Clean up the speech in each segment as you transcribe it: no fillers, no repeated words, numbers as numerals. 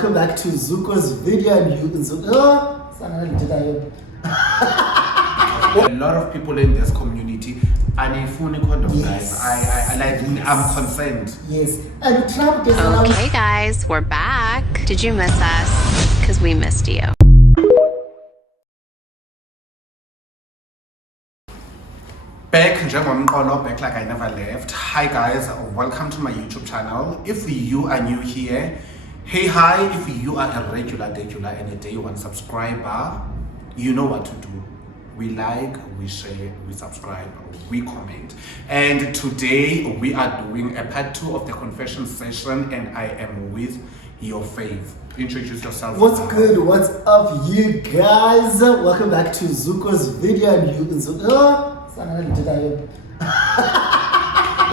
Welcome back to Zuko's video and you a lot of people in this community and if condom, yes. guys. I'm concerned. Yes. And Trump is okay guys, we're back. Did you miss us? Because we missed you. Back like I never left. Hi guys, welcome to my YouTube channel. If you are new here, hey hi. If you are a regular and a day one subscriber, you know what to do. We like, we share, we subscribe, we comment. And today we are doing a part 2 of the confession session and I am with your fave. Introduce yourself. What's good? What's up, you guys? Welcome back to Zuko's video and you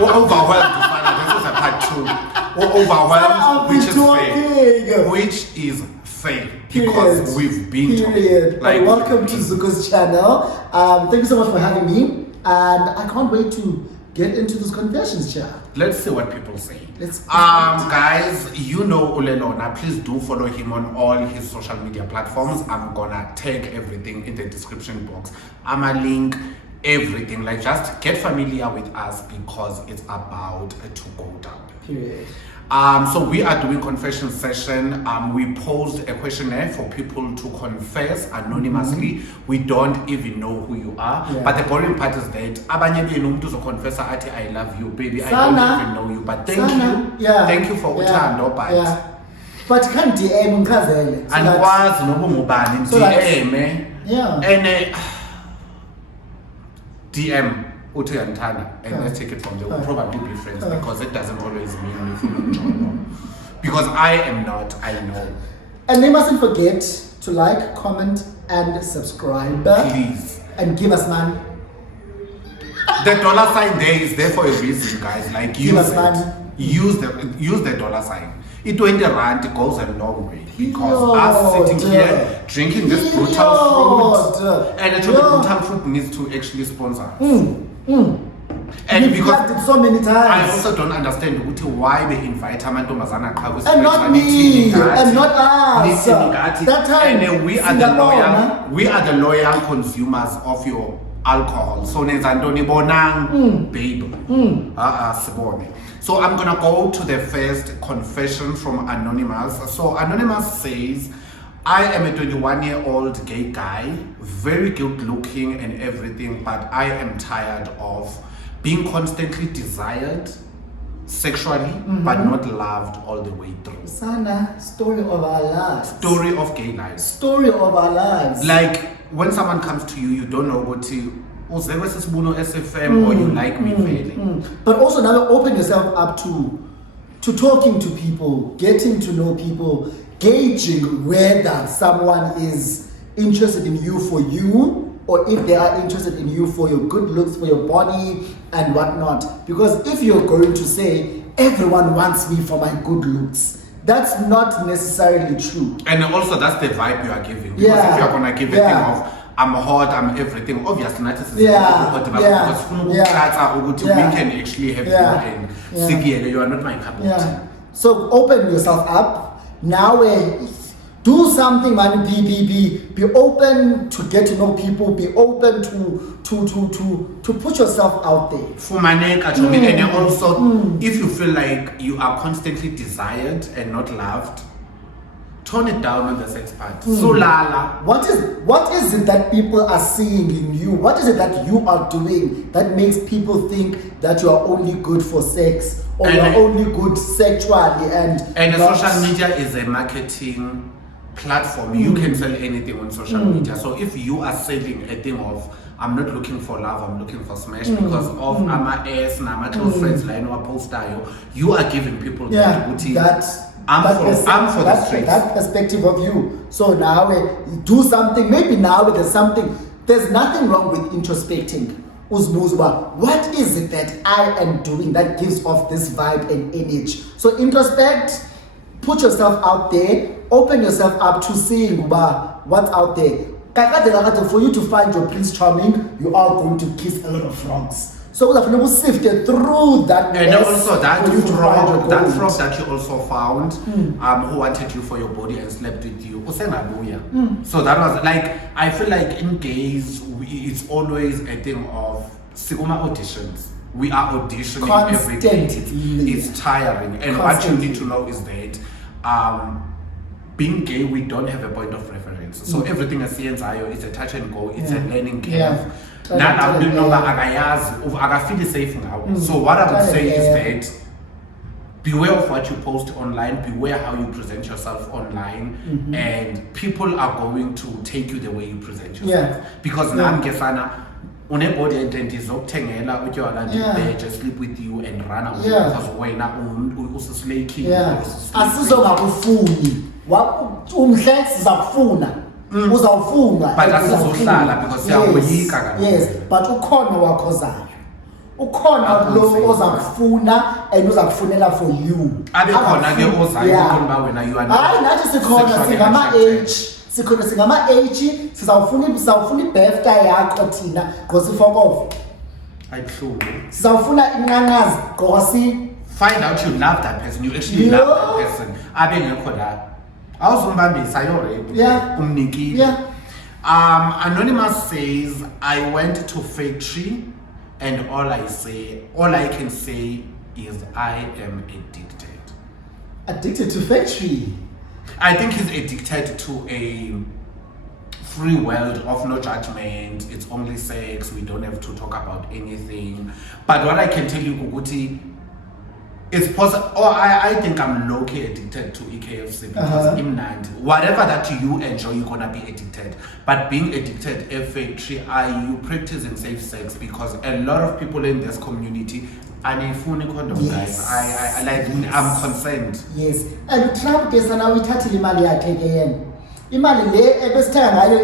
We're overwhelmed. This is a part 2. We're overwhelmed, which is fake. Because we've been Period. Like, welcome to Zuko's channel. Thank you so much for having me, and I can't wait to get into this confessions chat. Let's see what people say. Guys, you know Ulelona. Please do follow him on all his social media platforms. I'm gonna tag everything in the description box. I'ma link everything. Like, just get familiar with us because it's about to go down. Period. So we are doing confession session. We posed a questionnaire for people to confess anonymously. We don't even know who you are. Yeah. But the boring part is that abanye benu to confess ati I love you, baby. I don't even know you. But thank you. Yeah. Thank you for utando, but but can't DM ngazele. And was no mubani DM. Yeah. And DM. And let's take it from there. We'll probably be friends because it doesn't always mean if you know. Because I am not, I know. And they mustn't forget to like, comment, and subscribe. Please. And give us money. The dollar sign there is there for a reason, guys. Like, use it. Use the dollar sign. It 20 rand goes a long way. Because us sitting here drinking this brutal fruit, and the brutal fruit needs to actually sponsor. And we've because it so many times. I also don't understand why they invite Amantomazana and not me, and not us. That time, and we are the loyal consumers of your alcohol. So Nezandoni Bonang, babe. So I'm gonna go to the first confession from Anonymous. So Anonymous says, I am a 21-year-old gay guy, very good looking and everything, but I am tired of being constantly desired sexually, but not loved all the way through. Sana, story of our lives. Story of gay lives. Story of our lives. Like, when someone comes to you, you don't know what to, or you like me feeling. But also now open yourself up to talking to people, getting to know people, gauging whether someone is interested in you for you or if they are interested in you for your good looks, for your body and whatnot. Because if you're going to say everyone wants me for my good looks, that's not necessarily true. And also that's the vibe you are giving. Because if you're gonna give a thing of I'm hot, I'm everything, obviously not because we can actually have you and you are not my cup of tea. So open yourself up. Now do something, man. Be open to get to know people. Be open to put yourself out there. And also, if you feel like you are constantly desired and not loved, tone it down on the sex part. So Lala, what is it that people are seeing in you? What is it that you are doing that makes people think that you are only good for sex or you are only good sexually? And social media is a marketing platform. You can sell anything on social media. So if you are selling a thing of I'm not looking for love, I'm looking for smash because of my ass and my close friends like you are giving people I'm for the streets. That perspective of you. So now do something. Maybe now there's nothing wrong with introspecting. What is it that I am doing that gives off this vibe and image? So introspect, put yourself out there, open yourself up to seeing what's out there. For you to find your Prince Charming, you are going to kiss a lot of frogs. So uzafuneka usifte through that And mess also that for you to find your that gold. frog that you also found, who wanted you for your body and slept with you, usengabuya. So that was like, I feel like in gays, it's always a thing of sigma auditions. We are auditioning every day. It's tiring. And what you need to know is that being gay, we don't have a point of reference. So everything is it's a touch and go, it's a learning curve. Yeah. Feel safe now. So what I would say is that beware of what you post online, beware how you present yourself online, and people are going to take you the way you present yourself. Because now unebody intent izokuthengela utywala nje sleep with you and run away because wena usislake asizongakufuni umhle sizakufuna uzawufuna but asizohlala because siyawoyika kaloku. Yes, but ukhona wakho zayo, ukhona lo ozakufuna and uzakufunela for you. Abe khona ke ozayo ukuba wena you are hayi nathi sikhona singama-H sizawufuna i-birthday yakho thina gqosa ifokovo, ayibuhlungu. sizawufuna inqanqazi gqosi. Find out you love that person, you actually love that person. Abe ngekho la awuzumbambisa yorep umnikile. Anonymous says, I went to factory and all I can say is I am Addicted to factory. I think he's addicted to a free world of no judgment. It's only sex. We don't have to talk about anything. But what I can tell you, Kukuti, it's possible. Or I think I'm low-key addicted to EKFC because whatever that you enjoy, you're gonna be addicted. But being addicted to factory, you practicing safe sex because a lot of people in this community and phone condom guys. I'm concerned. Yes. And Trump ke sana uyithathile imali yakhe ke yena. Imali le ebesithenga ngayo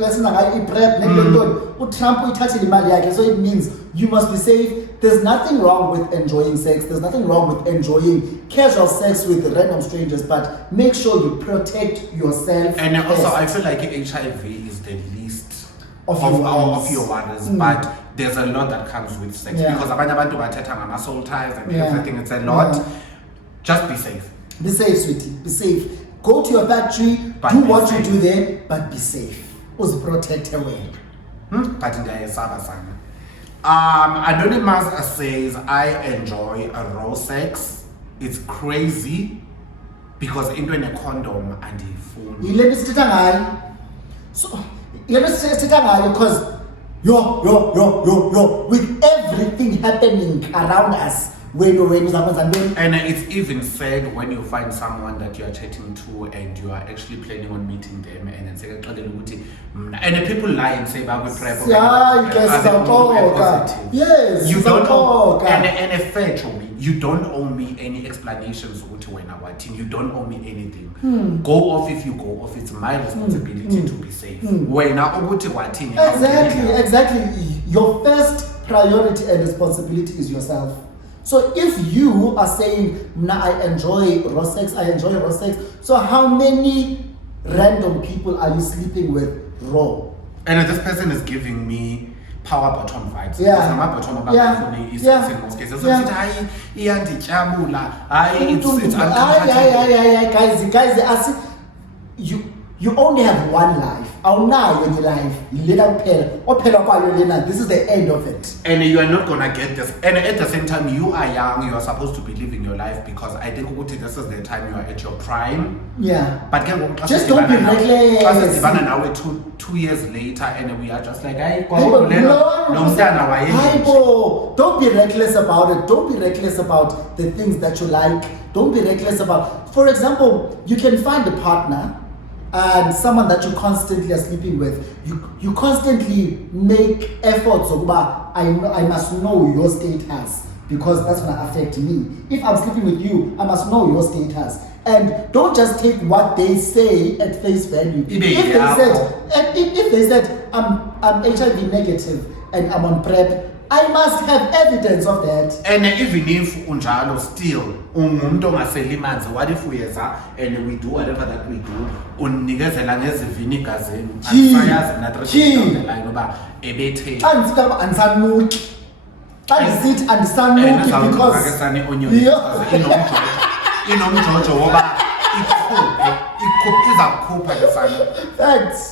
besenza ngayo iPrep neNtoni. uTrump uyithathile imali yakhe. So it means you must be safe. There's nothing wrong with enjoying sex. There's nothing wrong with enjoying casual sex with random strangers, but make sure you protect yourself. And also first. I feel like HIV is the least of your worries, but there's a lot that comes with sex because abanye abantu bathetha ngama-soul ties and everything. It's a lot. Just be safe. Be safe, sweetie. Be safe. Go to your factory, but do what you do there, but be safe. Protect away. But Anonymous says, I enjoy raw sex. It's crazy because into a condom and a phone. So because yo with everything happening around us when and it's even said when you find someone that you are chatting to and you are actually planning on meeting them and then say and the people lie and say yes, you don't owe, and a fair to me, you don't owe me any explanations. You don't owe me anything. Go off if you go off. It's my responsibility to be safe. Exactly. Your first priority and responsibility is yourself. So if you are saying, I enjoy raw sex, so how many random people are you sleeping with raw? And this person is giving me power bottom vibes. Guys, you only have one life. Now in your life, this is the end of it. And you are not gonna get this. And at the same time, you are young. You are supposed to be living your life because I think this is the time you are at your prime. Yeah. But just don't be reckless. Now 2 years later, and we are just like, don't be reckless about it. Don't be reckless about the things that you like. Don't be reckless about. For example, you can find a partner. And someone that you constantly are sleeping with, you constantly make efforts of, I must know your status because that's going to affect me. If I'm sleeping with you, I must know your status. And don't just take what they say at face value. If they said I'm HIV negative and I'm on PrEP, I must have evidence of that. And even if unjalo still what if we and we do whatever that we do unikezela ngezivini gazini Xa ndisithi andisanuki because inomjojo woba iza kukhupha ke sana. Facts.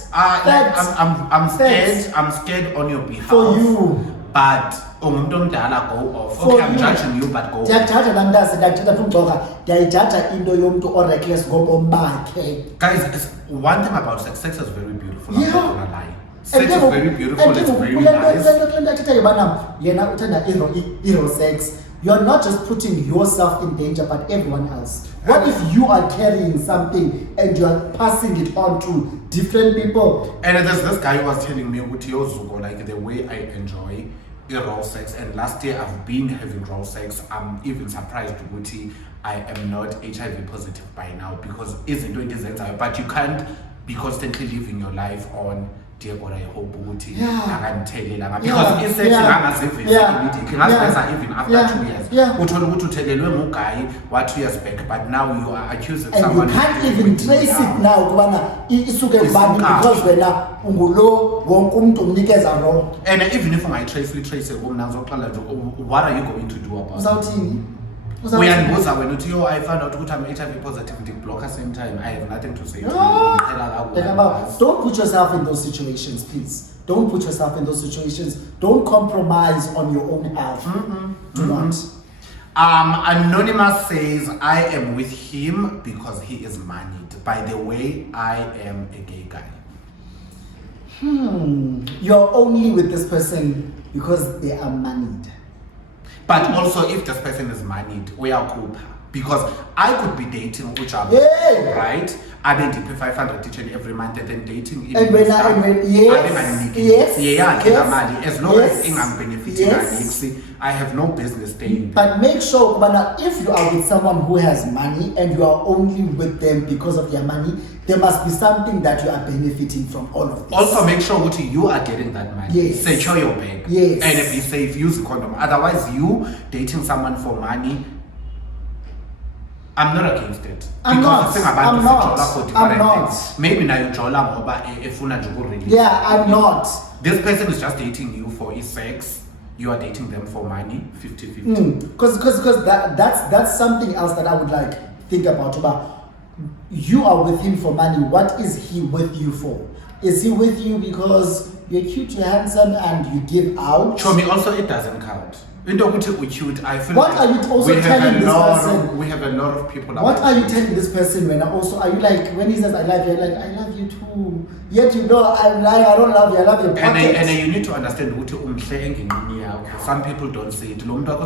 I'm scared on your behalf. For you. But umuntu omdala go off. For Okay, I'm you. judging you, but go off. Ndiyajaja laa nto ndiyathetha kumgxoka ndiyayijaja into yomntu oreckless ngobomi bakhe. Guys, one thing about sex is very beautiful. Yeah. I'm not gonna lie. Sex is very beautiful. It's very nice. Yena uthanda hero sex. You're not just putting yourself in danger, but everyone else. What if you are carrying something and you are passing it on to different people? And there's this guy who was telling me, like the way I enjoy raw sex, and last year I've been having raw sex. I'm even surprised, Guti, I am not HIV positive by now because isn't doing this entire. But you can't be constantly living your life on. Dear God, I hope Guti, I can tell you because it's even after 2 years. To tell you guy what 2 years back, but now you are accusing and someone. You can't even trace it now because wena ungulo wonke umuntu umnikeza wrong. And even if I trace it, what are you going to do about it? Uyandibuza wena uthi yo I found out ukuthi I'm HIV positive block at the same time I have nothing to say to you. Don't put yourself in those situations, please. Don't put yourself in those situations. Don't compromise on your own health. Do not. Anonymous says I am with him because he is moneyed. By the way, I am a gay guy. You're only with this person because they are moneyed. But also, if this person is moneyed, we are cool. Because I could be dating Ujab, right? I then pay 500 teaching every month and then dating. As long as I'm benefiting, I have no business staying. But make sure, if you are with someone who has money and you are only with them because of their money, there must be something that you are benefiting from all of this. Also, make sure you are getting that money. Yes. Secure your bag. Yes. And be safe, use a condom. Otherwise, you dating someone for money, I'm not against it. I'm not. Maybe now you really. Yeah, I'm not. This person is just dating you for his sex. You are dating them for money, 50-50. Because that's something else that I would think about. You are with him for money. What is he with you for? Is he with you because you're cute, you're handsome, and you give out? Show me also it doesn't count. Cute, I feel what are you also telling this person? We have a lot of people. What are you telling this person when are you like when he says I love you, you're like I love you too. Yet you know I'm lying, I don't love you, I love your pocket. And you need to understand some people don't say it. And then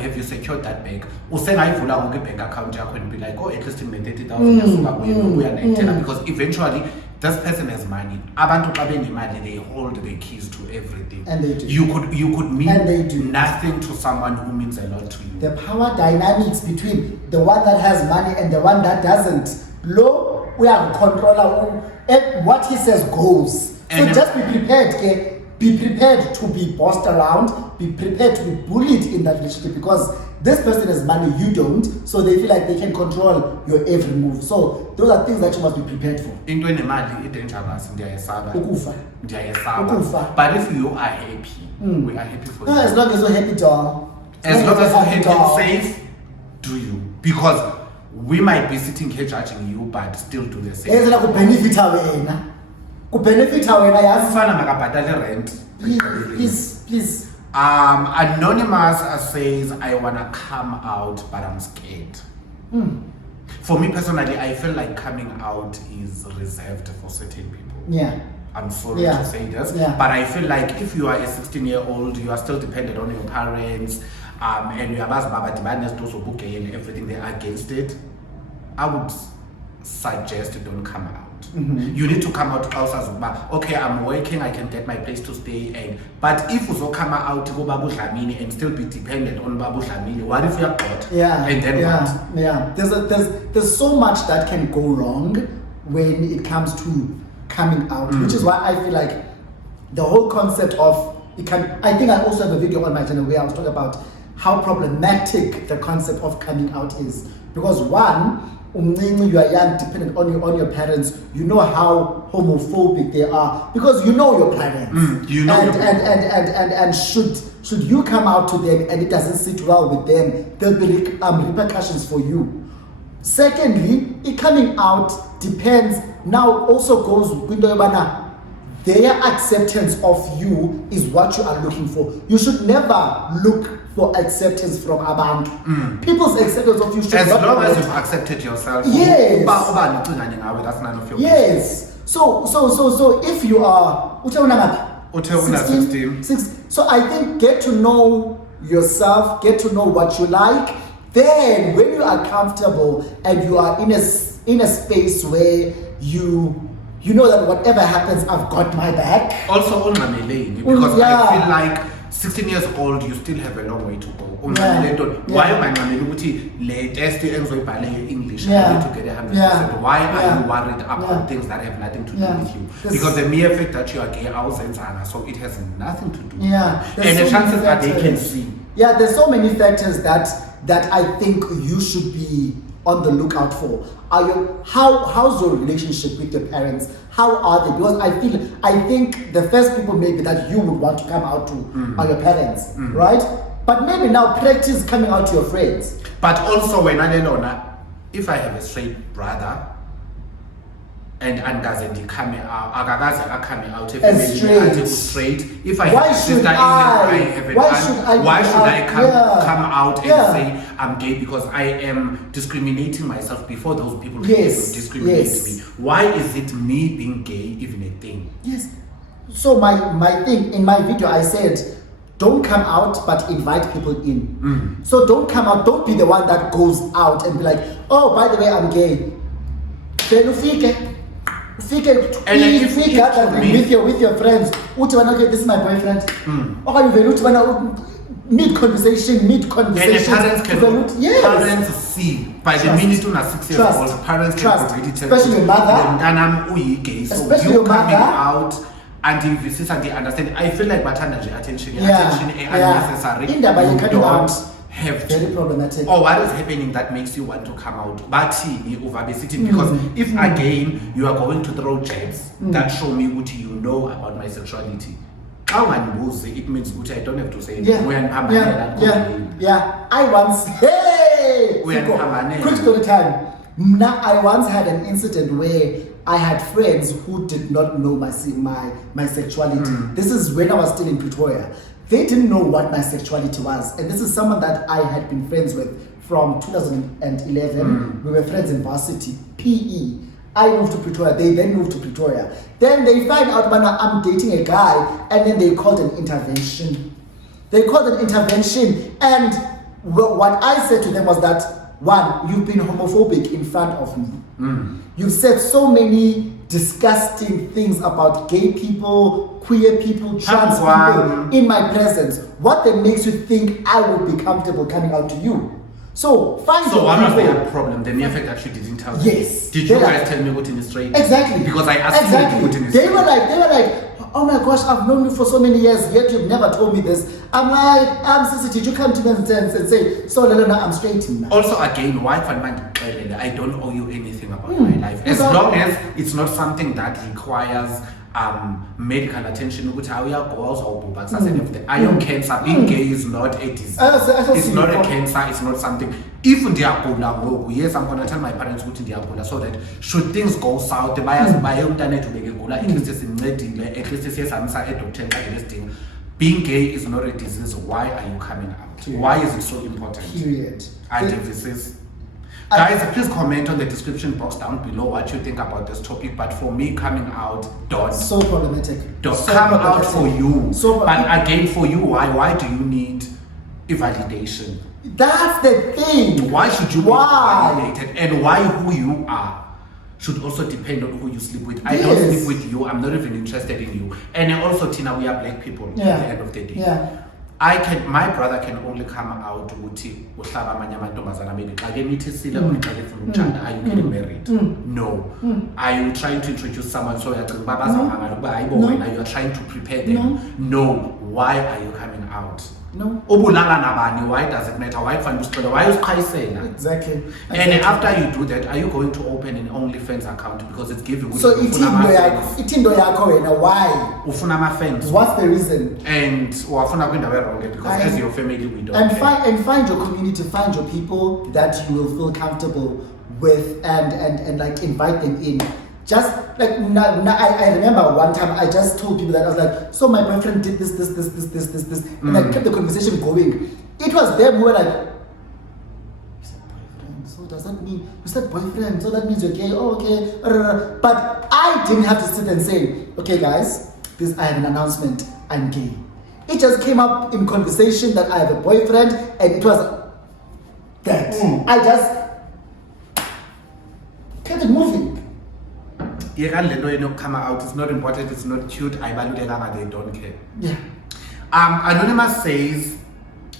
have you secured that bag? Bank account and be like, oh, at least in 30,000 because eventually this person has money. They hold the keys to everything. And they do. You could mean nothing to someone who means a lot to you. The power dynamics between the one that has money and the one that doesn't. Low, we are controller. What he says goes. So just be prepared, okay? Be prepared to be bossed around. Be prepared to be bullied in that relationship because this person has money, you don't. So they feel like they can control your every move. So those are things that you must be prepared for. Into enemali dangerous. Ukufa. But if you are happy, we are happy for you. As long as you're happy, doll. As long as you're happy, safe, do you? Because we might be sitting here judging you, but still do the same. Please. Anonymous says I wanna come out, but I'm scared. For me personally, I feel like coming out is reserved for certain people. Yeah. I'm sorry to say this, but I feel like if you are a 16-year-old, you are still dependent on your parents, and you have and everything, they are against it. I would suggest don't come out. You need to come out as okay, I'm working, I can get my place to stay, but if you come out and still be dependent on Babu Dlamini, what if you're caught? And then what? Yeah. There's so much that can go wrong when it comes to coming out, which is why I feel like the whole concept of I think I also have a video on my channel where I was talking about how problematic the concept of coming out is. Because one, you are young, dependent on your parents, you know how homophobic they are because you know your parents. You know and should you come out to them and it doesn't sit well with them, there'll be repercussions for you. Secondly, it coming out depends, now also goes with their acceptance of you is what you are looking for. You should never look for acceptance from abantu. People's acceptance of you should as not long as be- you've accepted yourself. Yes. That's none of your business. Yes. So if you are 16. So I think get to know yourself, get to know what you like. Then when you are comfortable and you are in a space where you know that whatever happens, I've got my back. Also on Mamelane, because Yeah. I feel like 16 years old, you still have a long way to go. Why am I latest English? I Yeah. need to get 100%. Yeah. Why are Yeah. you worried about Yeah. things that have nothing to do Yeah. with you? This- Because the mere fact that you are gay, so it has nothing to do with Yeah. you. And the There's so chances many are they can factors. see. Yeah, there's so many factors that I think you should be on the lookout for. How's your relationship with your parents? How are they? Because I think the first people maybe that you would want to come out to are your parents, right? But maybe now practice coming out to your friends. But also when if I have a straight brother and Angazedi coming out, coming out As straight. If I Why have a should sister, why should I come out and say I'm gay because I am discriminating myself before those people who discriminate me? Why is it me being gay even a thing? Yes. So my thing in my video I said, don't come out but invite people in. So don't come out, don't be the one that goes out and be like, oh, by the way, I'm gay. Then And if with your friends, okay, this is my boyfriend. Mid conversation. And the parents see by the minute you're 6 years old, parents can already tell especially your mother, gay. So especially you your coming mother. out and if this and they understand. I feel like attention unnecessary. Indaba You coming don't out have very to. problematic. Or what is happening that makes you want to come out? But because if again you are going to throw jabs that show me what you know about my sexuality. It means I don't have to say Yeah. I once quick story time. Now I once had an incident where I had friends who did not know my sexuality. This is when I was still in Pretoria. They didn't know what my sexuality was. And this is someone that I had been friends with from 2011. We were friends in varsity, PE. I moved to Pretoria, they then moved to Pretoria. Then they find out when I'm dating a guy, and then they called an intervention. And what I said to them was that, one, you've been homophobic in front of me. You've said so many disgusting things about gay people, queer people, trans people in my presence. What then makes you think I would be comfortable coming out to you? So find So your one of people. their problem, the mere fact that you didn't tell me. Yes. Did you guys tell me what in the straight? Exactly. Because I asked you to put in the They straight. were like, oh my gosh, I've known you for so many years, yet you've never told me this. I'm like, Sissy, did you come to me and say, so Lelona, I'm straight now. Also, again, why I don't owe you anything about my life. As long as it's not something that requires medical attention. Iron cancer, being gay is not a disease. It's not a cancer, it's not something. If yes, I'm going to tell my parents what in so that should things go south, the buyers buy internet to make a being gay is not a disease. Why are you coming out? Why is it so important? Period. And this is guys, please comment on the description box down below what you think about this topic. But for me, coming out, don't. So problematic. Don't So come problematic. out for you. So but again, for you, why do you need a validation? That's the thing. Why should you Why? be validated? And why who you are should also depend on who you sleep with. I don't Yes. sleep with you. I'm not even interested in you. And also, Tina, we are black people at the end of the day. Yeah. My brother can only come out ukuthi uhlaba amanye amantombazana maybe xa ke nithi sile umqale funa ukutshanda, are you getting married? No. Are you trying to introduce someone so uyacinga uba bazawuhangana ukuba hayibo wena you are trying to prepare them? No. why are you coming out? No. Ubulala nabani, why does it matter? Why Exactly. And after you do that, are you going to open an OnlyFans account because it's giving you so itindo yakho wena, why? Ufuna fans. What's the reason? And wafuna kwindawo wrong because as your family we don't and care. find your community, find your people that you will feel comfortable with and like invite them in. Just like I remember one time I just told people that I was like, so my boyfriend did this, and I kept the conversation going. It was them who were like, you said boyfriend, so does that mean you said boyfriend, so that means you're gay? Oh, okay. But I didn't have to sit and say, okay guys, I have an announcement, I'm gay. It just came up in conversation that I have a boyfriend, and it was that. I just kept it moving. Come out, it's not important, it's not cute, they don't care. Yeah. Anonymous says,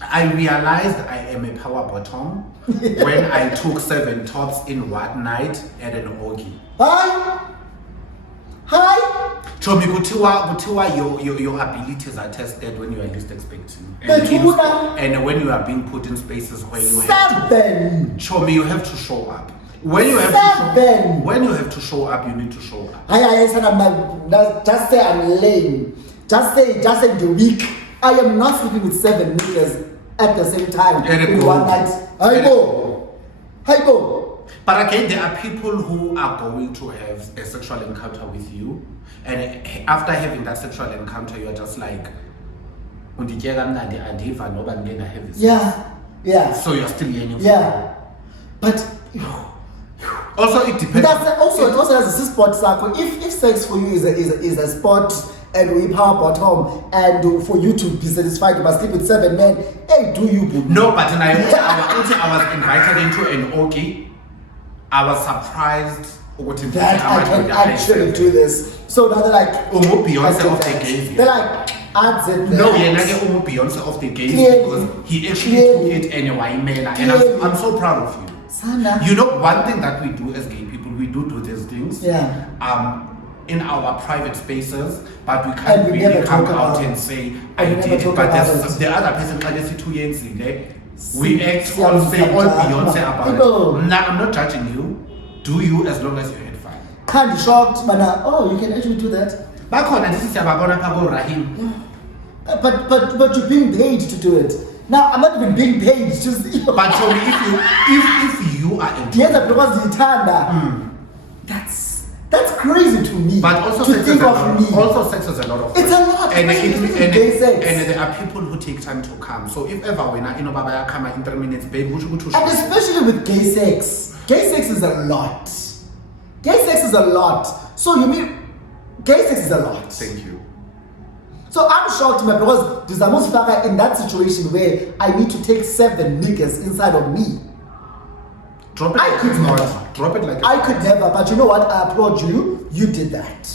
I realized I am a power bottom when I took 7 tops in one night at an orgy. Hi. Chomi kutiwa your abilities are tested when you are least expecting. And when you are being put in spaces where you have to, Chomi, you have to show up. When you have to show up, you need to show up. Just say I'm lame. Just say the week. I am not sleeping with 7 niggas at the same time in one night. I go. But again, there are people who are going to have a sexual encounter with you, and after having that sexual encounter, you are just like, yeah. So you're still yearning. Yeah, but. Also, it depends. It also has a sport circle. If sex for you is a sport and we power bottom, and for you to be satisfied, you must sleep with 7 men. Hey, do you? Boo? No, but I was invited into an orgy. I was surprised that I can actually do this. So now they're like, Beyonce of the gays. They're like, adds it. No, Beyonce of the gays because he actually took it anyway, man. And I'm so proud of you. Sana. You know, one thing that we do as gay people, we do these things. Yeah. In our private spaces, but we can't really come out and say I did it. But the other person can say 2 years later. We act all Beyonce about it. Nah, I'm not judging you. Do you as long as you had fun. Can't be shocked, but oh, you can actually do that. But you're being paid to do it. Now I'm not even being paid to see. But so if you are that's crazy to me. But also to think of me. Also sex is a lot of fun. It's a lot. And sex. there are people who take time to come. So if ever when I baba come in 3 minutes, babe, would you go to and especially with gay sex. Gay sex is a lot. So you mean gay sex is a lot. Thank you. So I'm shocked, man, because this almost in that situation where I need to take 7 niggas inside of me. Drop it like I could never, but you know what? I applaud you. You did that.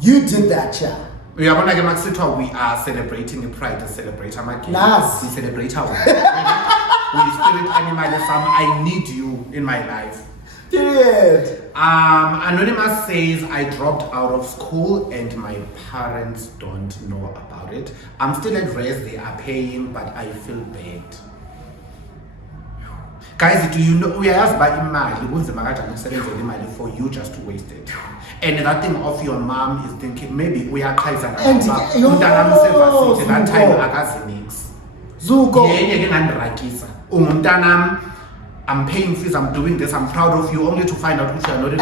Yeah. We are celebrating a pride to celebrate our kids. Nice. We celebrate our we spirit animalism. I need you in my life. Period. Anonymous says, I dropped out of school and my parents don't know about it. I'm still at rest, they are paying, but I feel bad. Guys, do you know we are asked by imali for you just to waste it? And that thing of your mom is thinking maybe we are guys that time Zuko. I'm paying fees, I'm doing this, I'm proud of you, only to find out which you are not and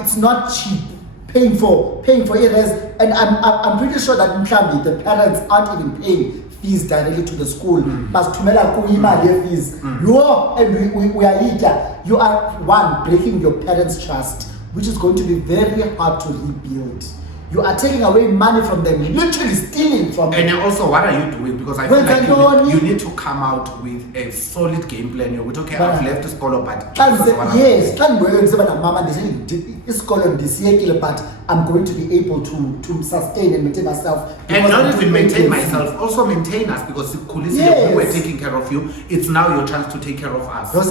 it's not cheap. Paying for errors, and I'm pretty sure that the parents aren't even paying fees directly to the school. But fees. And we are here. You are breaking your parents' trust, which is going to be very hard to rebuild. You are taking away money from them, literally stealing from them. And also, what are you doing? Because I feel like you need to come out with a solid game plan. You're okay, I've left school, but yes, mama, but I'm going to be able to sustain and maintain myself. And not even maintain myself, also maintain us, because we were taking care of you. It's now your chance to take care of us. So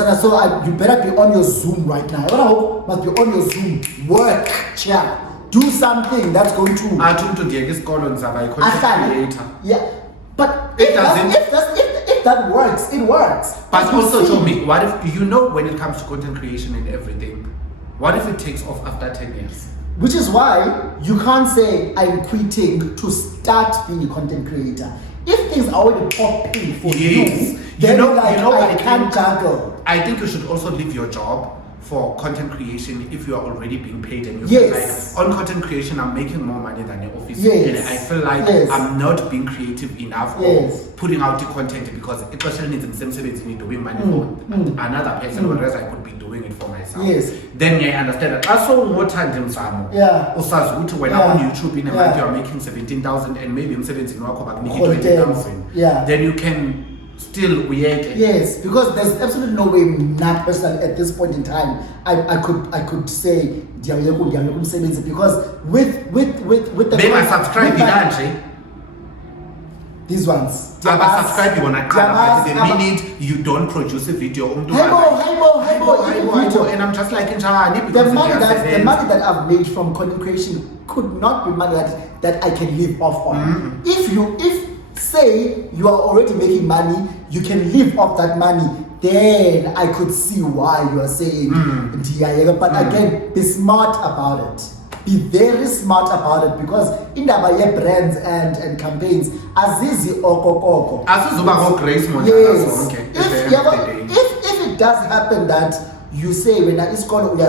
you better be on your Zoom right now. Must be on your Zoom. Work, child. Do something that's going to. Yeah, but if that works, it works. But also, show me, what if, you know, when it comes to content creation and everything, what if it takes off after 10 years? Which is why you can't say I'm quitting to start being a content creator. If things are already popping for you, then I can't juggle. I think you should also leave your job for content creation if you are already being paid and you feel like on content creation I'm making more money than the office, and I feel like I'm not being creative enough or putting out the content, because especially needs doing money for another person, whereas I could be doing it for myself. Then I understand that also more time when on YouTube in a month you are making 17,000 and maybe I'm 17 20,000, then you can still react. Yes, because there's absolutely no way, not personally at this point in time, I could say because with the they must subscribe these ones. Subscribe the minute you don't produce a video. And I'm just like the money that I've made from content creation could not be money that I can live off on. If say you are already making money, you can live off that money, then I could see why you are saying but again, be smart about it. Be very smart about it, because in the brands and campaigns, azizi okokoko. If it does happen that you say when it's called you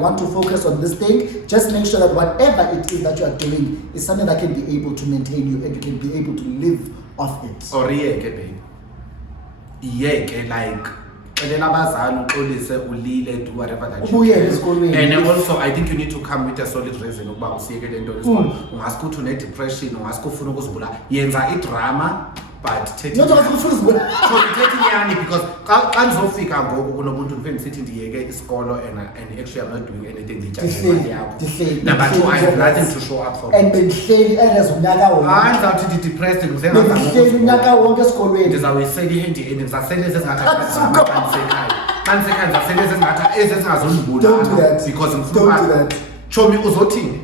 want to focus on this thing, just make sure that whatever it is that you are doing is something that can be able to maintain you and you can be able to live off it. Or babe. Like do whatever that you can. And also I think you need to come with a solid reason about ungasko to depression, ungasko funa ukuzibula, yenza idrama but taking because kanzofika ngoku kunomuntu ndiveni ndiyeke isikolo and actually I'm not doing anything number 2, I have nothing to show up for. And benhleli erez unyaka wonke. Ndizawuthi depressed benhleli unyaka wonke esikolweni. Ndizawuyisela ihendi and ndizasele ezingazondibulala because ngifuna show me uzothini,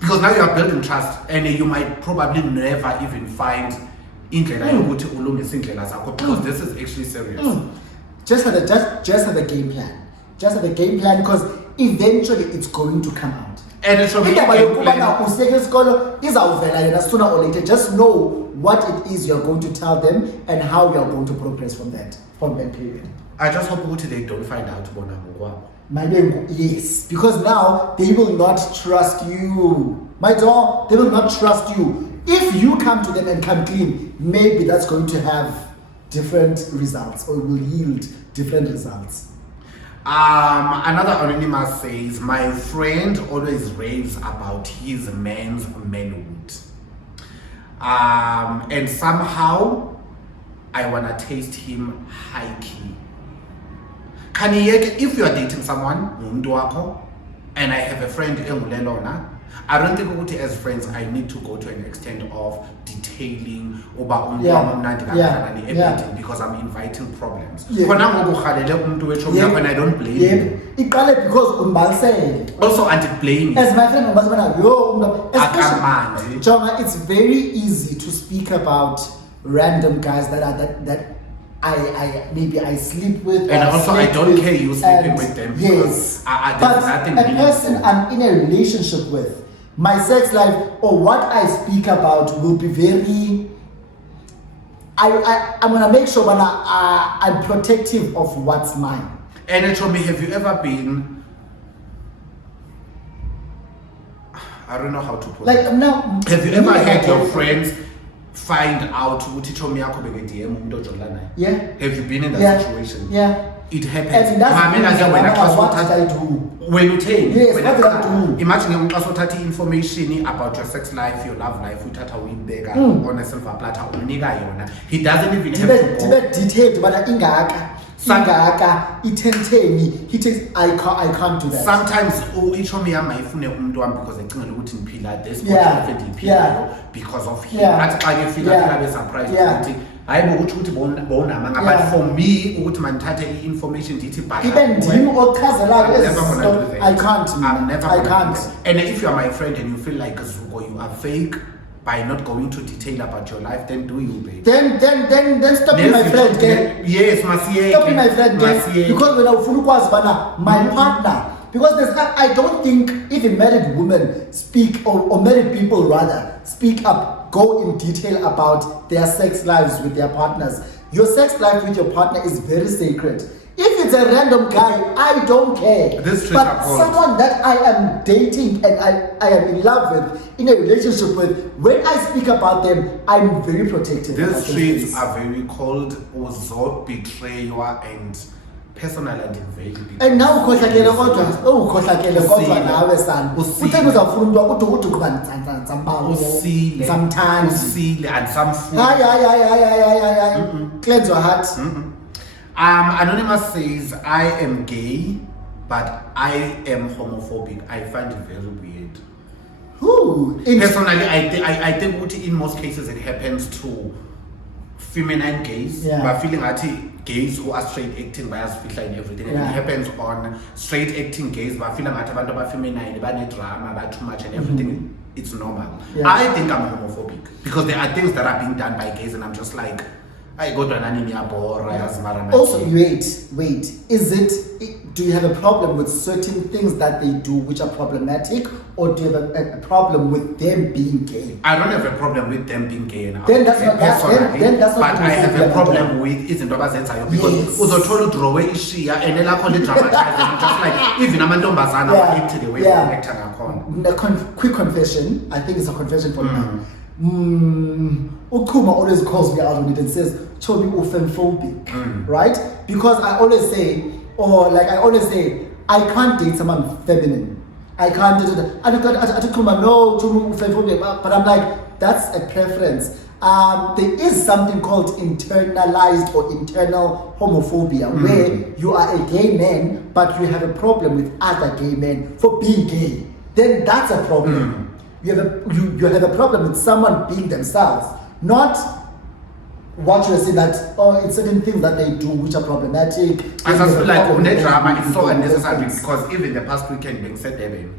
because now you are building trust and you might probably never even find indlela yokuthi ulungise indlela zakho, because this is actually serious. Just have a game plan. Just have a game plan, because eventually it's going to come out. And it should be a game plan. Sooner or later, just know what it is you're going to tell them and how you're going to progress from that period. I just hope they don't find out. My name, yes, because now they will not trust you. My dog, they will not trust you. If you come to them and come clean, maybe that's going to have different results or will yield different results. Another anonymous says, my friend always raves about his man's manhood. And somehow I want to taste him high key. If you are dating someone, and I have a friend, I don't think as friends I need to go to an extent of detailing about because I'm inviting problems. And I don't blame you. Also anti-blame. As my friend, it's very easy to speak about random guys that I sleep with, and also I don't care you sleeping with them. Yes, but nothing a person I'm in a relationship with, my sex life or what I speak about will be very. I'm gonna make sure I'm protective of what's mine. And it told me, have you ever been? I don't know how to put it. No. Have you ever had your friends find out Yeah. have you been in that situation? Yeah. it happens. And that's Mamela ke wena xa what did sothatha- I do? When you take, Yes, what did I do? imagine xa sothatha information about your sex life, your love life, uthatha uyibeka on a silver platter, unika yona. He doesn't even have to go. Dibe detailed, but ingaka, itentheni, he takes, I can't do that. Sometimes ichomi yami ayifune umuntu wami because ecingela ukuthi ngiphila this Yeah, life endiyiphila yeah. because of him. Yeah. Athi xa kefika Yeah. fika be surprised Yeah. ukuthi hayi bokuthi bonamanga, Yeah. but for me ukuthi mandithathe i-information ndithi bhasha Even kuwe, him or Kazalak I'm is never gonna stop. do that. I can't. I'm never I gonna can't. do that. And if you are my friend and you feel like Zuko, you are fake by not going to detail about your life, then do you, babe? Then stop being my friend, okay? Yes, masiyeke. Stop being my friend, okay? Masiyeke. Because when I ufuna ukwazi bana my partner, because there's not, I don't think even married women speak or married people rather speak up, go in detail about their sex lives with their partners. Your sex life with your partner is very sacred. If it's a random guy, I don't care. This streets but are cold. someone that I am dating and I am in love with, in a relationship with, when I speak about them, I'm very protective. about These those streets things. are very cold, uzot, betrayal, and personal and invading. And now ukhohlakele kodwa ukhohlakele kodwa Usile. nawe sana Usile. uthe uzafuna umuntu ukuthi kuba ntsantsambawo Usile, sometimes usile, and some food. hayi cleanse your heart. Anonymous says, I am gay, but I am homophobic. I find it very weird. Who Personally, I think ukuthi in most cases it happens to feminine gays. Yeah. But feeling that gays who are straight acting bayazifihla in everything. And Yeah. it happens on straight acting gays, but feeling that abantu abafeminine bane-drama, ba too much and everything. It's normal. Yeah. I think I'm homophobic because there are things that are being done by gays and I'm just like, I go to nani niyabora yazimara manje. Also, wait. Is it? Do you have a problem with certain things that they do which are problematic, or do you have a problem with them being gay? I don't have a problem with them being gay now. Then that's not- personally, then that's not but I have a homophobia problem at all. with izinto abazenzayo because Yes. uzothola udrowe ishiya and elakho lidramatize and just like even amantombazana ba-act the way Yeah. they-acta ngakhona. Quick confession. I think it's a confession for me now. Ukuma always calls me out on it and says, "Chobi ufemphobic," right? Because I always say, I can't date someone feminine. I can't do that. I don't no, Chobi ufemphobic. But I'm like, that's a preference. There is something called internalized or internal homophobia, where you are a gay man, but you have a problem with other gay men for being gay. Then that's a problem. You have a problem with someone being themselves, not what you say that it's certain things that they do which are problematic. I just feel like Problem that with drama them, is so those unnecessary things. because even the past weekend being said Devon,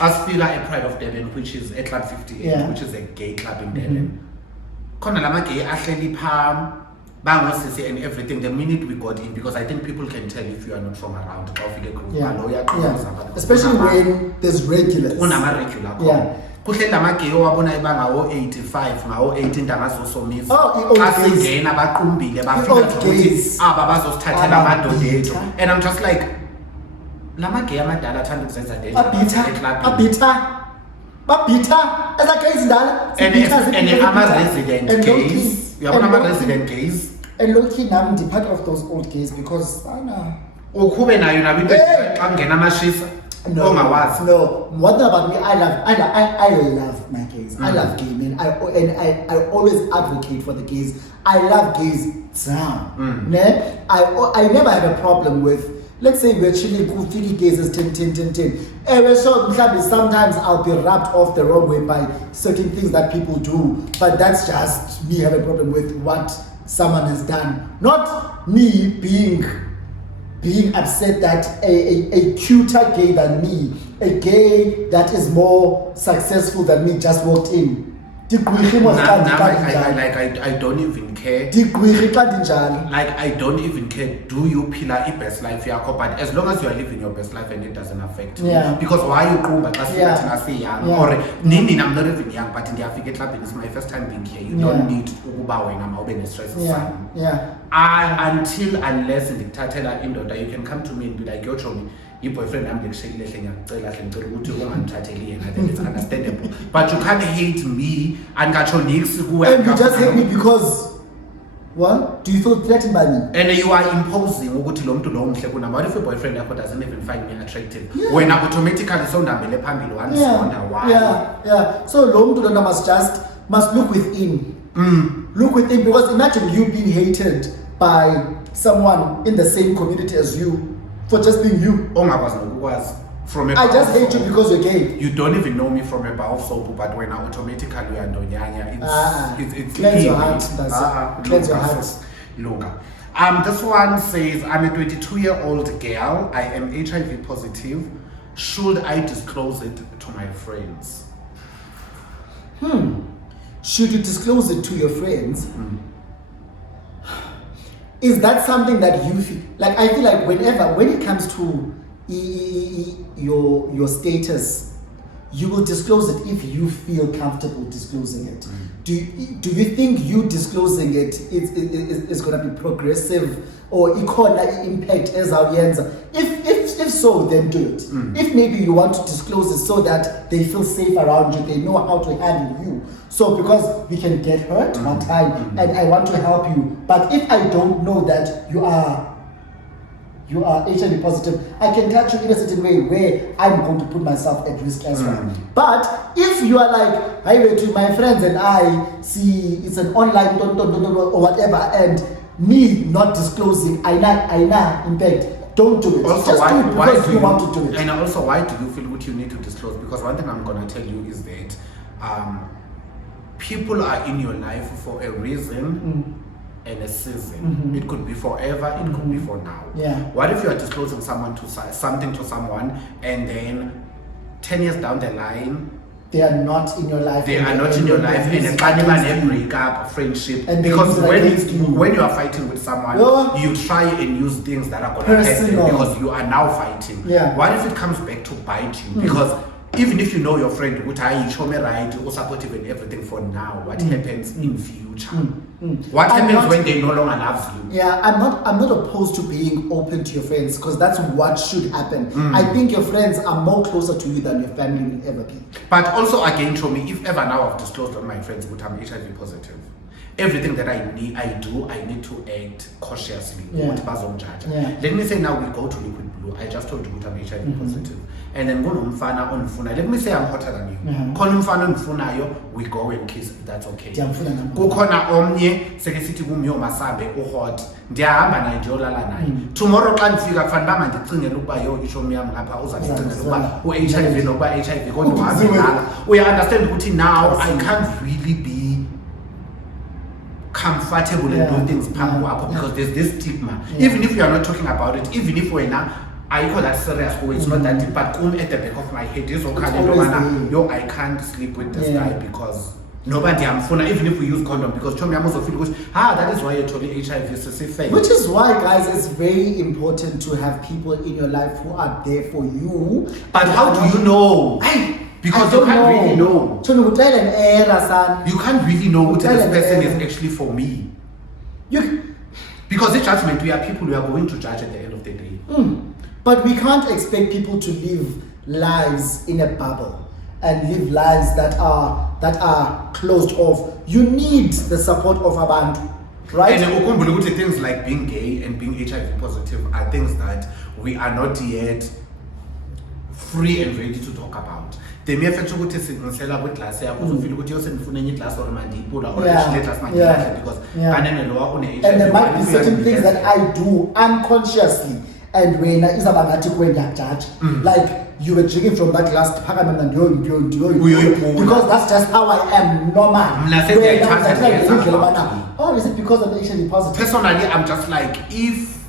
us figure a Pride of Devon, which is a Club 58, Yeah. which is a gay club in Devon. Khona lama gay ahleli pha bangosisi and everything the minute we got in, because I think people can tell if you are not from around. Yeah. Especially when there's regulars. Unama-regular khona. Yeah. Kuhle lama gay owabona bangawo-85 ngawo-18 ndangazosomisa Oh, i-old xa gays. singena baqumbile bafika I-old ukuthi gays. aba bazosithathela amadoda Ababitha. ethu, and I'm just like lama gay amadala athanda ukuzenza babitha ezakayizindala and ama-resident gays, uyabona ama-resident gays and low-key nami ndi-part of those old gays because sana ukhube nayo nabo into Hey! xa kungena amashisa ongawazi. No, one thing about me, I love my gays. I love gay men. I always advocate for the gays. I love gays down. Ne? I never have a problem with, let's say we're chilling cool 50 gays as 10. So sometimes I'll be rubbed off the wrong way by certain things that people do, but that's just me having a problem with what someone has done. Not me being upset that a cuter gay than me, a gay that is more successful than me just walked in. I don't even care. Like I don't even care. Do you pillar a best life yakho? But as long as you are living your best life and it doesn't affect me. Yeah. Because why you come but Yeah. I say young Yeah. or nini I'm not even young, but in the African club it's my first time being here. You don't need ukuba wena mawube stress. Yeah. Unless ndikuthathela indoda, you can come to me and be like, yo Chomi, your boyfriend I'm ngikushekile hle ngiyacela hle ngicela ukuthi ungangithatheli yena, then it's understandable. But you can't hate me and ngatsho nix kuwe. And you just hate me because What? Do you feel threatened by me? And you are imposing ukuthi lo muntu lo mhle kuna. What if your boyfriend yakho doesn't even find me attractive? Yeah. When automatically sowundambele phambili one wonder why. Yeah. So lo muntu lona must look within. Look within, because imagine you being hated by someone in the same community as you for just being you. Ongakwazi nokukwazi. From a I just hate you because you're gay. You don't even know me from a bar of soap, but when I automatically are ndonyanya, it's cleanse your heavy. heart. Cleanse your heart. Longer. This one says, I'm a 22-year-old girl. I am HIV positive. Should I disclose it to my friends? Should you disclose it to your friends? Is that something that you feel like? I feel like when it comes to your status, you will disclose it if you feel comfortable disclosing it. Do you think you disclosing it is going to be progressive or ikona impact as audience? If so, then do it. If maybe you want to disclose it so that they feel safe around you, they know how to handle you. So because we can get hurt one time, and I want to help you, but if I don't know that you are HIV positive, I can touch you in a certain way where I'm going to put myself at risk as well. But if you are like, I went to my friends and I see it's an online or whatever, and me not disclosing, I know impact. Don't do it. Also, just do it because you want to do it. And also, why do you feel what you need to disclose? Because one thing I'm going to tell you is that people are in your life for a reason and a season. It could be forever, it could be for now. Yeah. What if you are disclosing something to someone, and then 10 years down the line, they are not in your life. And a break up, a friendship. And because when you are fighting with someone, you try and use things that are going to hurt them because you are now fighting. Yeah. What if it comes back to bite you? Because even if you know your friend, you show me right, or supportive and everything for now, what happens in future? What happens when they no longer love you? Yeah, I'm not opposed to being open to your friends, because that's what should happen. I think your friends are more closer to you than your family will ever be. But also again, show me, if ever now I've disclosed on my friends that I'm HIV positive, everything that I need to act cautiously. Yeah. Let me say now we go to Liquid Blue. I just told you that I'm HIV positive. And then go let me say I'm hotter than you. We go and kiss, that's okay. Kukhona omnye seke sithi kumyo masambe uhot. Ndiyahamba naye ndiyolala naye. Tomorrow xa ndifika kufanele uba mandicingele ukuba yo ishomi yami ngapha uzandicingela ukuba u-HIV nokuba HIV kodwa uhambelala. We understand ukuthi now I can't really be comfortable and do things because there's this stigma. Even if you are not talking about it, even if we're not, I call that serious, it's not that deep, but at the back of my head is okay. Yo, I can't sleep with this guy because nobody I'm fun, even if we use condom, because that is why you're totally HIV is fake. Which is why, guys, it's very important to have people in your life who are there for you. But how do you know? Because you can't really know. You can't really know what this person is actually for me. Because the judgment, we are people we are going to judge at the end of the day. But we can't expect people to live lives in a bubble and live lives that are closed off. You need the support of abantu, right? And things like being gay and being HIV positive are things that we are not yet free and ready to talk about. The mere fact that you sincela with glass here, because feel good, you send phone any glass or mandi pull or because and there might be certain things that I do unconsciously, and when is about when you judge, like you were drinking from that glass, because that's just how I am normal. Oh, is it because I'm actually positive? Personally, I'm just like, if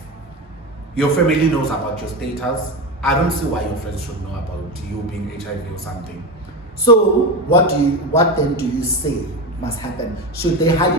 your family knows about your status, I don't see why your friends should know about you being HIV or something. So what then do you say must happen? Should they hide